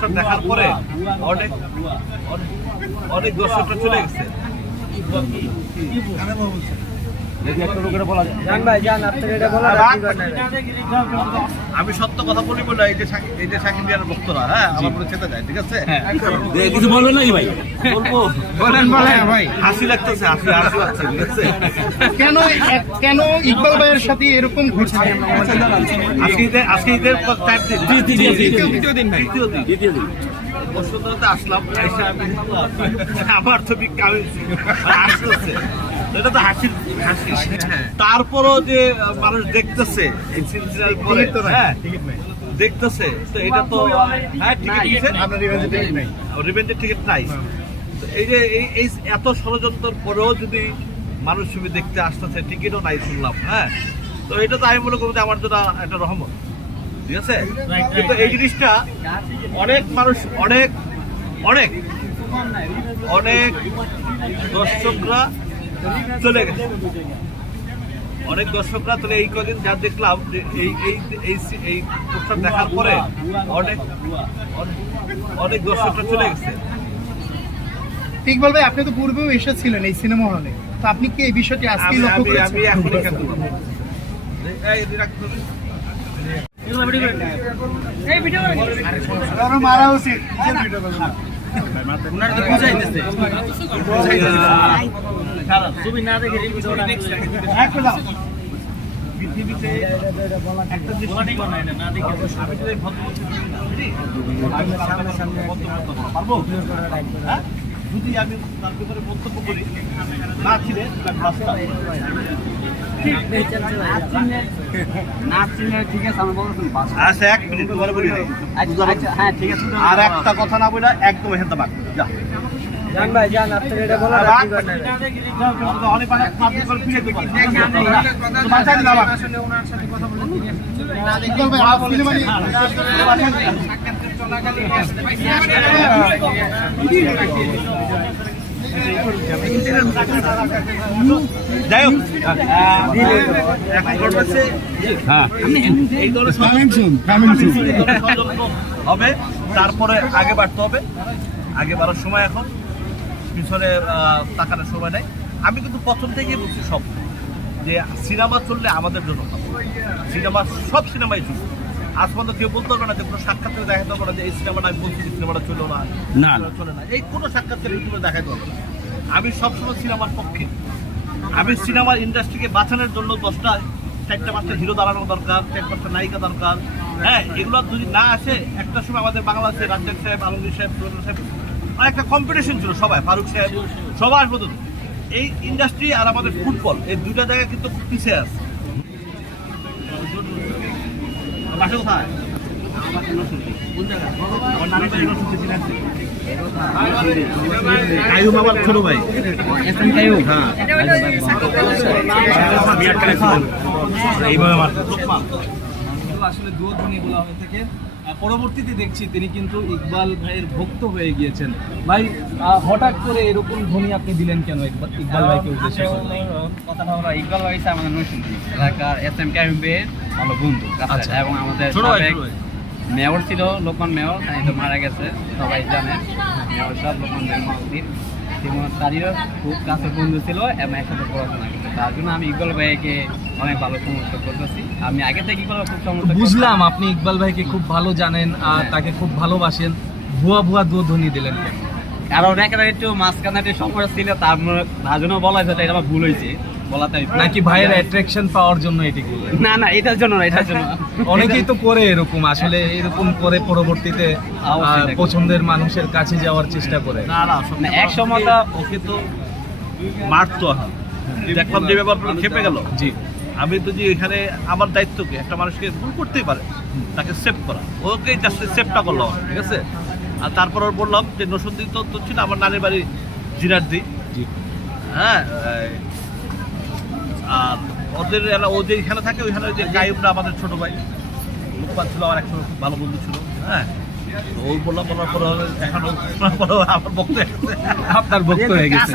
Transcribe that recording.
Poster দেখার পরে অনেক অনেক দর্শকরা চলে গেছে। আমি সত্য কথা বলি বলে এই যে সাকিব ভাইয়ের ভক্তরা, হ্যাঁ, আমার মনে চেতে যায়, ঠিক আছে? কিছু বলবেন নাকি ভাই? বলবো, বলেন ভাই। হাসি লাগতেছে, হাসি লাগছে, ঠিক আছে? কেন ইকবাল ভাইয়ের সাথে এরকম ঘটছে? আজকে ঈদের দ্বিতীয় দিন ভাই। দ্বিতীয় দিন বসুন্ধরাতে আসলাম, এসে আমি আমার তো আসতেছে, এটা তো হাসি। তারপরও যে মানুষ দেখতেছে এই সিলসিলার পরে, হ্যাঁ দেখতেছে, তো এটা তো হ্যাঁ রিভেঞ্জের টিকিট নাই। এই যে এই এত ষড়যন্ত্রের পরেও যদি মানুষ ছবি দেখতে আসতেছে, টিকিটও নাই শুনলাম, হ্যাঁ, তো এটা তো আমি মনে করবো যে আমার জন্য একটা রহমত, ঠিক আছে? কিন্তু এই জিনিসটা অনেক মানুষ অনেক অনেক অনেক দর্শকরা চলে গেছে, অনেক দর্শকরা চলে। এই কদিন যা দেখলাম যে এই পোস্টার দেখার পরে অনেক দর্শকরা চলে গেছে। ইকবাল ভাই, আপনি তো পূর্বেও এসেছিলেন এই সিনেমা হলে, তো আপনি কি এই বিষয়টি আজকে লক্ষ্য করেছেন? আমি এখনই কেন বলবো, মারা উচিত। ছবি না দেখে পৃথিবীতে একটা জিনিস না দেখে পারবো, হ্যাঁ? যদি আমি তার ব্যাপারে মন্তব্য করি না ছিলে আচ্ছা, 1 মিনিট তোমার বলি, হ্যাঁ ঠিক আছে। আর একটা কথা না বলে একদম হেঁটে বাক যা। যাই হোক, হবে, তারপরে আগে বাড়তে হবে। আগে বাড়ার সময় এখন, পিছনে তাকানোর সময় নেই। আমি কিন্তু প্রথম থেকেই বলছি সব যে সিনেমা চললে আমাদের জন্য ভালো। সিনেমা সব সিনেমাই চলবে, আজ পর্যন্ত কেউ বলতে পারবে না যে কোনো সাক্ষাৎকারে দেখাতে পারবে না যে এই সিনেমাটা আমি বলছি সিনেমাটা চলো না, চলে না, এই কোনো সাক্ষাৎকারে ইউটিউবে দেখাতে পারবে না। আমি সবসময় সিনেমার পক্ষে। আমি সিনেমার ইন্ডাস্ট্রিকে বাঁচানোর জন্য 10টা 4টা 5টা হিরো দাঁড়ানো দরকার, 4-5টা নায়িকা দরকার, হ্যাঁ, এগুলো যদি না আসে, একটা সময় আমাদের বাংলাদেশে রাজ্জাক সাহেব, আলমগীর সাহেব, সুরেন্দ্র সাহেব, একটা কম্পিটিশন ছিল, সবাই, ফারুক সাহেব, সবার মতো। এই ইন্ডাস্ট্রি আর আমাদের ফুটবল, এই দুইটা জায়গা কিন্তু খুব পিছিয়ে আছে। বাসা কোথায়? কায়ুম আমার ছোট ভাই, আসলে দুয়োধ্বনি বলা হয়ে থাকে। পরবর্তীতে দেখছি তিনি কিন্তু ইকবাল ভাইয়ের ভক্ত হয়ে গিয়েছেন। ভাই, হঠাৎ করে এরকম ধ্বনি আপনি দিলেন কেন ইকবাল ভাইকে উদ্দেশ্যে? কথাটা হলো, ইকবাল ভাই আমাদের নৈশন্দি এলাকার SM কায়ুম ভাইয়ের ভালো বন্ধু, এবং আমাদের মেয়র ছিল, লোকমান মেয়র, তো মারা গেছে, সবাই জানে। মেয়র সাহেব লোকমান মেয়র তারও খুব কাছের বন্ধু ছিল এবং একসাথে পড়াশোনা করছে। তার জন্য আমি ইকবাল ভাইকে অনেক ভালো সমর্থন করতেছি। আমি আগে থেকে ইকবাল খুব সমর্থন বুঝলাম, আপনি ইকবাল ভাইকে খুব ভালো জানেন আর তাকে খুব ভালোবাসেন, ভুয়া দুধ্বনি দিলেন কেন? কারণ এখানে একটু মাঝখানে একটু সমস্যা ছিল, তার জন্য বলা হয়েছে, এটা আমার ভুল হয়েছে বলাতে। নাকি ভাইয়ের অ্যাট্রাকশন পাওয়ার জন্য এটি? না না, এটার জন্য না, এটার জন্য। অনেকেই তো করে এরকম, আসলে এরকম করে পরবর্তীতে পছন্দের মানুষের কাছে যাওয়ার চেষ্টা করে। না, এক সময় ওকে তো মারতো, দেখলাম যে ব্যাপার খেপে গেল। জি, আমি তো যে এখানে আমার দায়িত্ব কি, একটা মানুষকে ভুল করতেই পারে, তাকে সেভ করা, ওকে জাস্ট সেভটা করলাম, ঠিক আছে? আর তারপর বললাম যে নসুন্দি তো ছিল আমার নানির বাড়ি জিনারদি, হ্যাঁ, আর ওদের ও যে এখানে থাকে ওইখানে যে গায়করা আমাদের ছোট ভাই লোকমান ছিল, আমার একসময় খুব ভালো বন্ধু ছিল, হ্যাঁ। তো ও বললাম, বলার পরে এখন আমার বক্তব্য আপনার বক্তব্য হয়ে গেছে।